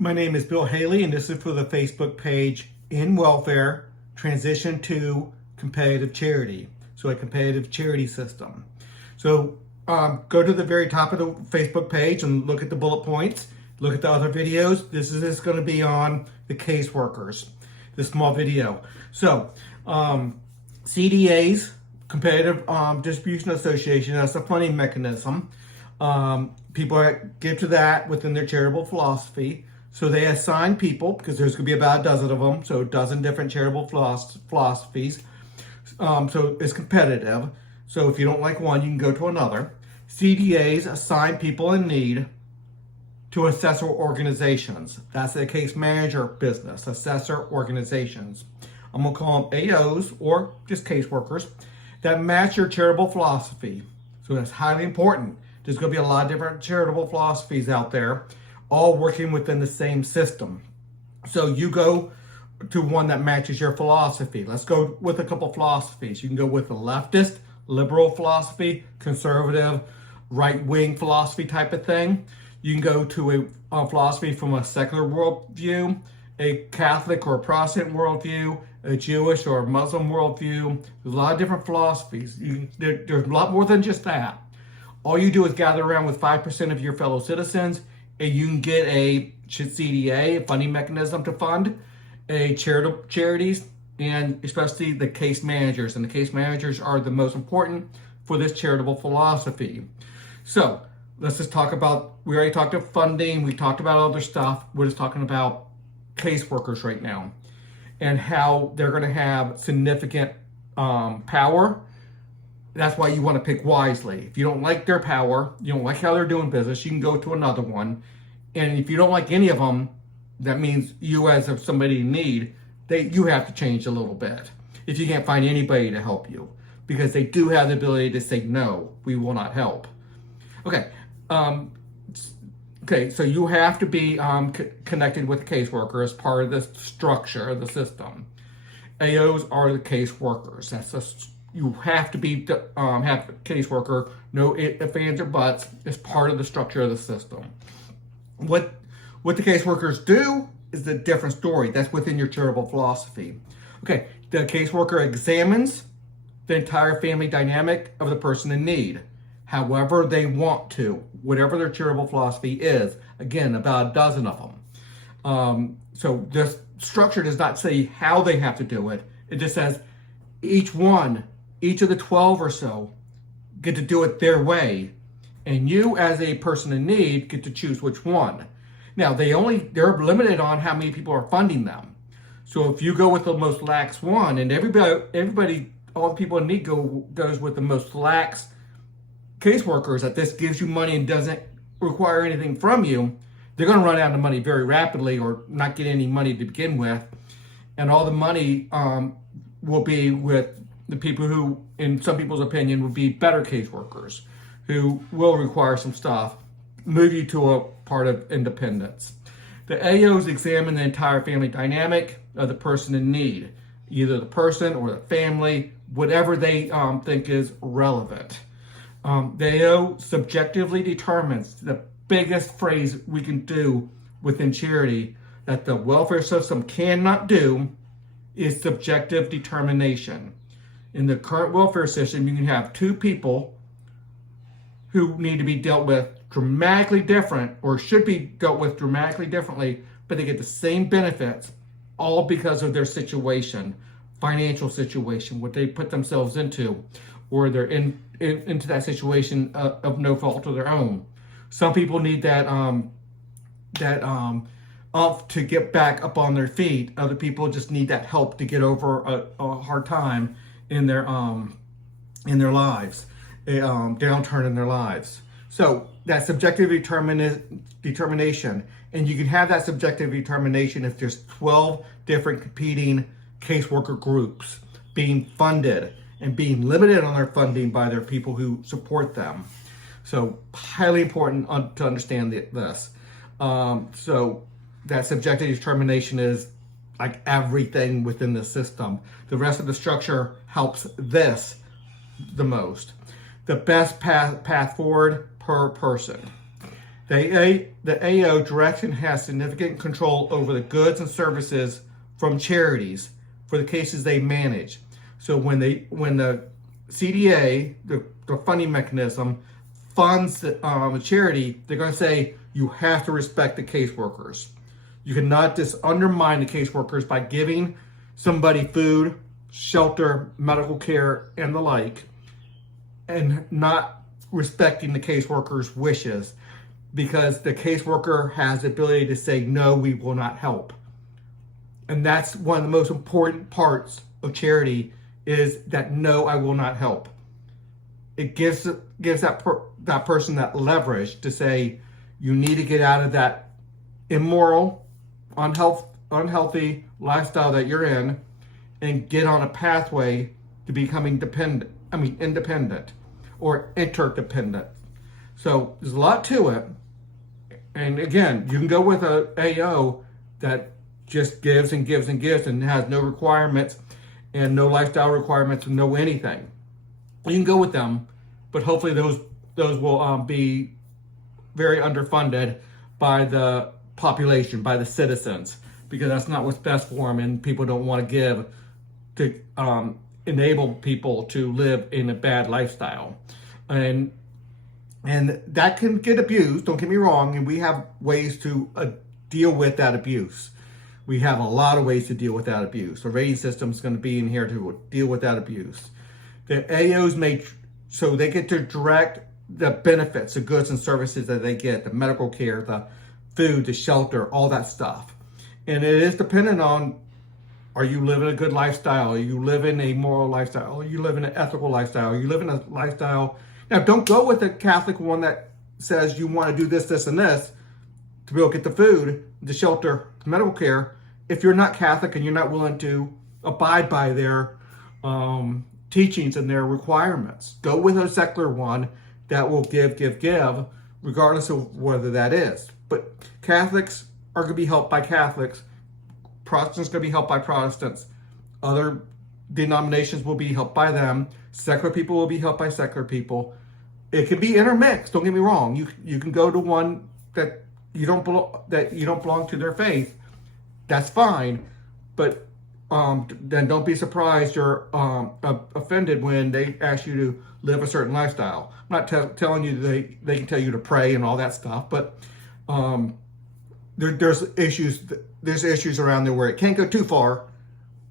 My name is Bill Haley, and this is for the Facebook page In Welfare, Transition to Competitive Charity. So a competitive charity system. So go to the very top of the Facebook page and look at the bullet points. Look at the other videos. This is going to be on the Caseworkers, this small video. So CDAs, Competitive Distribution Association, that's a funding mechanism. People give to that within their charitable philosophy. So they assign people, because there's going to be about a dozen of them, so a dozen different charitable philosophies. So it's competitive. So if you don't like one, you can go to another. CDAs assign people in need to assessor organizations. That's the case manager business, assessor organizations. I'm going to call them AOs, or just caseworkers, that match your charitable philosophy. So that's highly important. There's going to be a lot of different charitable philosophies out there, all working within the same system. So you go to one that matches your philosophy. Let's go with a couple philosophies. You can go with the leftist, liberal philosophy, conservative, right-wing philosophy type of thing. You can go to a philosophy from a secular worldview, a Catholic or a Protestant worldview, a Jewish or a Muslim worldview. There's a lot of different philosophies. There's a lot more than just that. All you do is gather around with 5% of your fellow citizens, and you can get a CDA, a funding mechanism to fund charities, and especially the case managers. And the case managers are the most important for this charitable philosophy. So let's just talk about, we already talked about funding, we talked about other stuff. We're just talking about caseworkers right now and how they're going to have significant power. That's why you want to pick wisely. If you don't like their power, you don't like how they're doing business, you can go to another one. And if you don't like any of them, that means you as somebody in need, you have to change a little bit. If you can't find anybody to help you, because they do have the ability to say, no, we will not help. Okay. So you have to be connected with the caseworker as part of the structure of the system. AOs are the caseworkers. You have to be have a caseworker, no ifs, ands, or buts, as part of the structure of the system. What the caseworkers do is a different story. That's within your charitable philosophy. Okay, the caseworker examines the entire family dynamic of the person in need, however they want to, whatever their charitable philosophy is. Again, about a dozen of them. So this structure does not say how they have to do it. It just says each of the 12 or so get to do it their way. And you as a person in need get to choose which one. Now they're limited on how many people are funding them. So if you go with the most lax one, and everybody, all the people in need goes with the most lax caseworkers, that this gives you money and doesn't require anything from you, they're going to run out of money very rapidly or not get any money to begin with. And all the money will be with the people who, in some people's opinion, would be better caseworkers, who will require some stuff, move you to a part of independence. The AOs examine the entire family dynamic of the person in need, either the person or the family, whatever they think is relevant. The AO subjectively determines, the biggest phrase we can do within charity that the welfare system cannot do is subjective determination. In the current welfare system, you can have two people who need to be dealt with dramatically different, or should be dealt with dramatically differently, but they get the same benefits, all because of their situation, financial situation, what they put themselves into, or they're into that situation of no fault of their own. Some people need that to get back up on their feet. Other people just need that help to get over a hard time in their lives, a downturn in their lives. So that subjective determination, and you can have that subjective determination if there's 12 different competing caseworker groups being funded and being limited on their funding by their people who support them. So highly important to understand this. So that subjective determination is like everything within the system. The rest of the structure helps this the most. The best path forward per person. The AO directs and has significant control over the goods and services from charities for the cases they manage. So when the CDA, the funding mechanism, funds the charity, they're going to say you have to respect the caseworkers. You cannot just undermine the caseworkers by giving somebody food, shelter, medical care, and the like, and not respecting the caseworker's wishes, because the caseworker has the ability to say, no, we will not help. And that's one of the most important parts of charity, is that no, I will not help. It gives that person that leverage to say, you need to get out of that immoral, unhealthy lifestyle that you're in and get on a pathway to becoming independent or interdependent. So there's a lot to it. And again, you can go with a AO that just gives and gives and gives and has no requirements and no lifestyle requirements and no anything. You can go with them, but hopefully those will be very underfunded by the population, by the citizens, because that's not what's best for them, and people don't want to give to enable people to live in a bad lifestyle. And that can get abused, don't get me wrong, and we have ways to deal with that abuse. We have a lot of ways to deal with that abuse. The rating system is going to be in here to deal with that abuse. The AOs so they get to direct the benefits, the goods and services that they get, the medical care, the food, the shelter, all that stuff. And it is dependent on, are you living a good lifestyle? Are you living a moral lifestyle? Are you living an ethical lifestyle? Are you living a lifestyle? Now, don't go with the Catholic one that says you want to do this, this, and this to be able to get the food, the shelter, the medical care, if you're not Catholic and you're not willing to abide by their teachings and their requirements. Go with a secular one that will give, regardless of whether that is. But Catholics are going to be helped by Catholics. Protestants are going to be helped by Protestants. Other denominations will be helped by them. Secular people will be helped by secular people. It can be intermixed. Don't get me wrong. You can go to one that you don't belong to their faith. That's fine, but then don't be surprised or offended when they ask you to live a certain lifestyle. I'm not telling you they can tell you to pray and all that stuff, but there's issues around there where it can't go too far.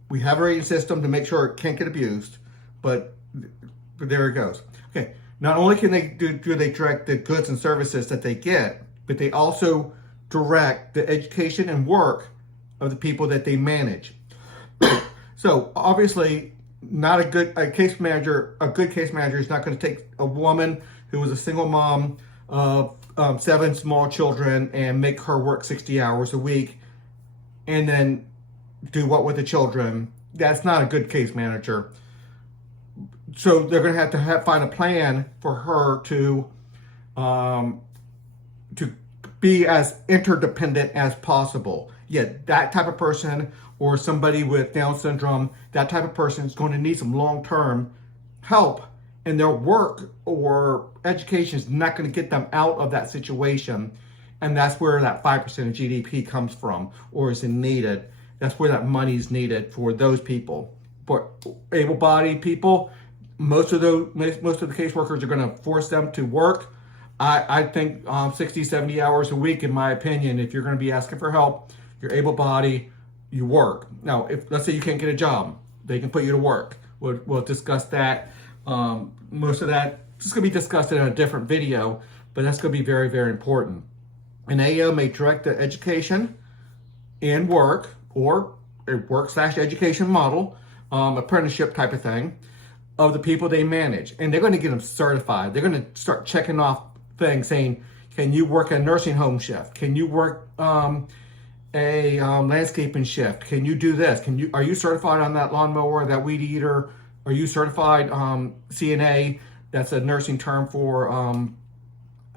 We have a rating system to make sure it can't get abused, but there it goes. Okay, not only can they do they direct the goods and services that they get, but they also direct the education and work of the people that they manage. So obviously, not a good case manager is not going to take a woman who was a single mom of 7 small children and make her work 60 hours a week and then do what with the children. That's not a good case manager. So they're going to have to find a plan for her to be as interdependent as possible. Yet that type of person, or somebody with Down syndrome, that type of person is going to need some long-term help, and their work or education is not going to get them out of that situation. And that's where that 5% of GDP comes from, or is needed. That's where that money is needed for those people. For able-bodied people, most of the caseworkers are going to force them to work. I think 60, 70 hours a week, in my opinion. If you're going to be asking for help, you're able-bodied, you work. Now, if let's say you can't get a job, they can put you to work. We'll discuss that. Most of that is going to be discussed in a different video, but that's going to be very, very important. An AO may direct the education and work, or a work/education model, apprenticeship type of thing, of the people they manage. And they're going to get them certified. They're going to start checking off things saying, can you work a nursing home shift? Can you work a landscaping shift? Can you do this? Are you certified on that lawnmower, that weed eater? Are you certified CNA? That's a nursing term for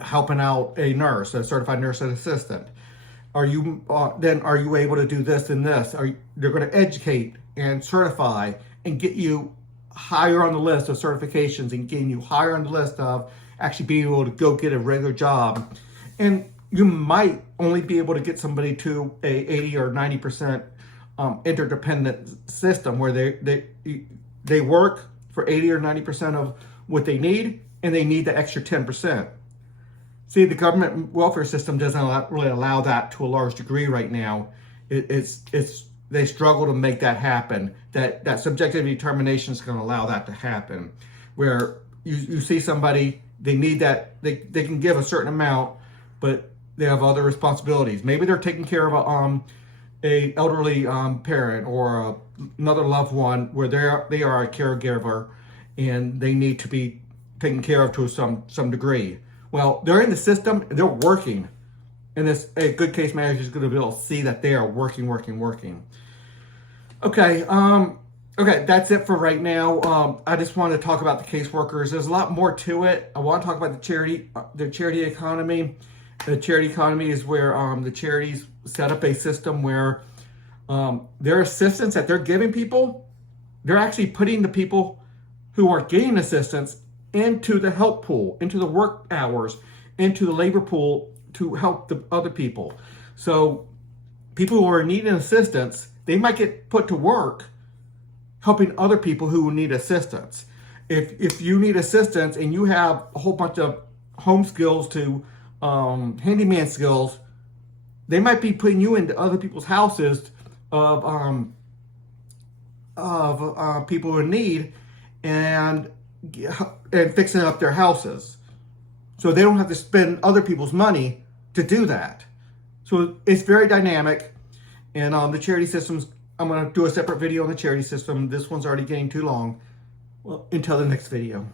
helping out a nurse, a certified nurse assistant. Are you able to do this and this? They're going to educate and certify and get you higher on the list of certifications and getting you higher on the list of actually being able to go get a regular job. And you might only be able to get somebody to a 80 or 90% interdependent system where they work for 80 or 90% of what they need, and they need the extra 10%. See, the government welfare system doesn't really allow that to a large degree right now. They struggle to make that happen. That subjective determination is going to allow that to happen, where you see somebody, they need that, they can give a certain amount, but they have other responsibilities. Maybe they're taking care of a elderly parent or another loved one where they are a caregiver and they need to be taken care of to some degree. Well, they're in the system, they're working, and a good case manager is going to be able to see that they are working. Okay, okay, that's it for right now. I just want to talk about the caseworkers. There's a lot more to it. I want to talk about the charity economy. The charity economy is where the charities set up a system where their assistance that they're giving people, they're actually putting the people who are getting assistance into the help pool, into the work hours, into the labor pool to help the other people. So people who are needing assistance, they might get put to work helping other people who need assistance. If you need assistance and you have a whole bunch of home skills to handyman skills, they might be putting you into other people's houses of people in need and fixing up their houses, so they don't have to spend other people's money to do that. So it's very dynamic, and the charity systems, I'm going to do a separate video on the charity system. This one's already getting too long. Well, until the next video.